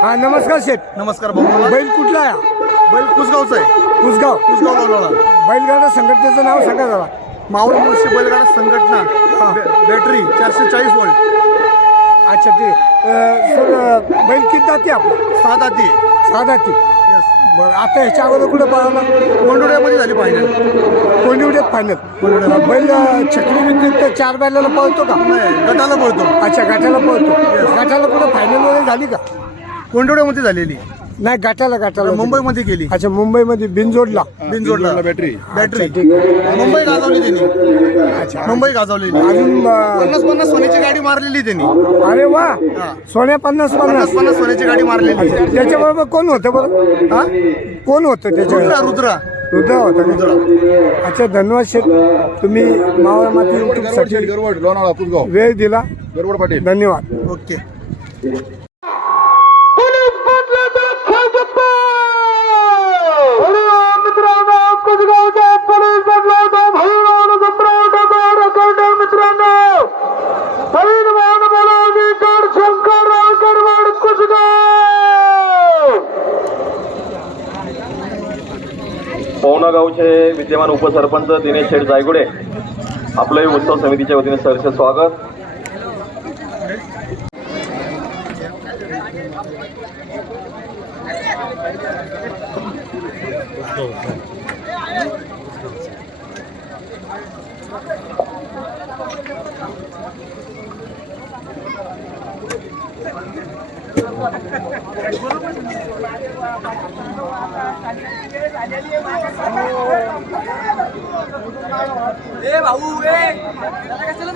हा नमस्कार शेठ. नमस्कार भाऊ मला बैल कुठला आहे? बैल कुसगावचा आहे. कुसगाव. कुसगाव लोणावळा बैलगाडा संघटनेचं नाव सांगा जरा. मावळ मुळशी बैलगाडा संघटना बॅ- बॅटरी चारशे चाळीस वोल्ट अच्छा ते अं, सर अं, बैल किती जाते आपला? सात आती सहा जाती. बरं आता ह्याच्या अगोदर कुठं पळाला? कोंडोड्यामध्ये झाली पाहिजे कोंडिवड्यात फायनल बैल अं, छकडी व्यतिरिक्त चार बैलाला पळतो का? गटाला बोलतो अच्छा गाठाला पळतो. गाठाला कुठं फायनल वगैरे झाली का? कोंडोड्यामध्ये झालेली. नाही गाठाला गाठाला मुंबईमध्ये केली अच्छा मुंबईमध्ये बिनजोडला. बिनजोडला. बॅटरी बॅटरी अच्छा, ठीक आहे. मुंबई गाजवली त्यांनी. अच्छा. मुंबई गाजवलेली. अजून पन्नास पन्नास सोन्याची गाडी मारलेली त्यांनी. अरे वा! सोन्या पन्नास पन्नास. पन्नास सोन्याची गाडी मारलेली. त्याच्याबरोबर कोण होतं बरं? हा? कोण होतं त्याच्या रुद्रा रुद्र. होता रुद्रा. अच्छा धन्यवाद शेठ. तुम्ही मावळ माती युट्यूबसाठी गरवड लोणावळा पुसगाव. वेळ दिला. गरवड पाटील. धन्यवाद. ओके. पवनागावचे विद्यमान उपसरपंच दिनेश शेठ जायगुडे आपलंही उत्सव समितीच्या वतीने सरसे स्वागत. ए भाऊ ए. त्याला कशाला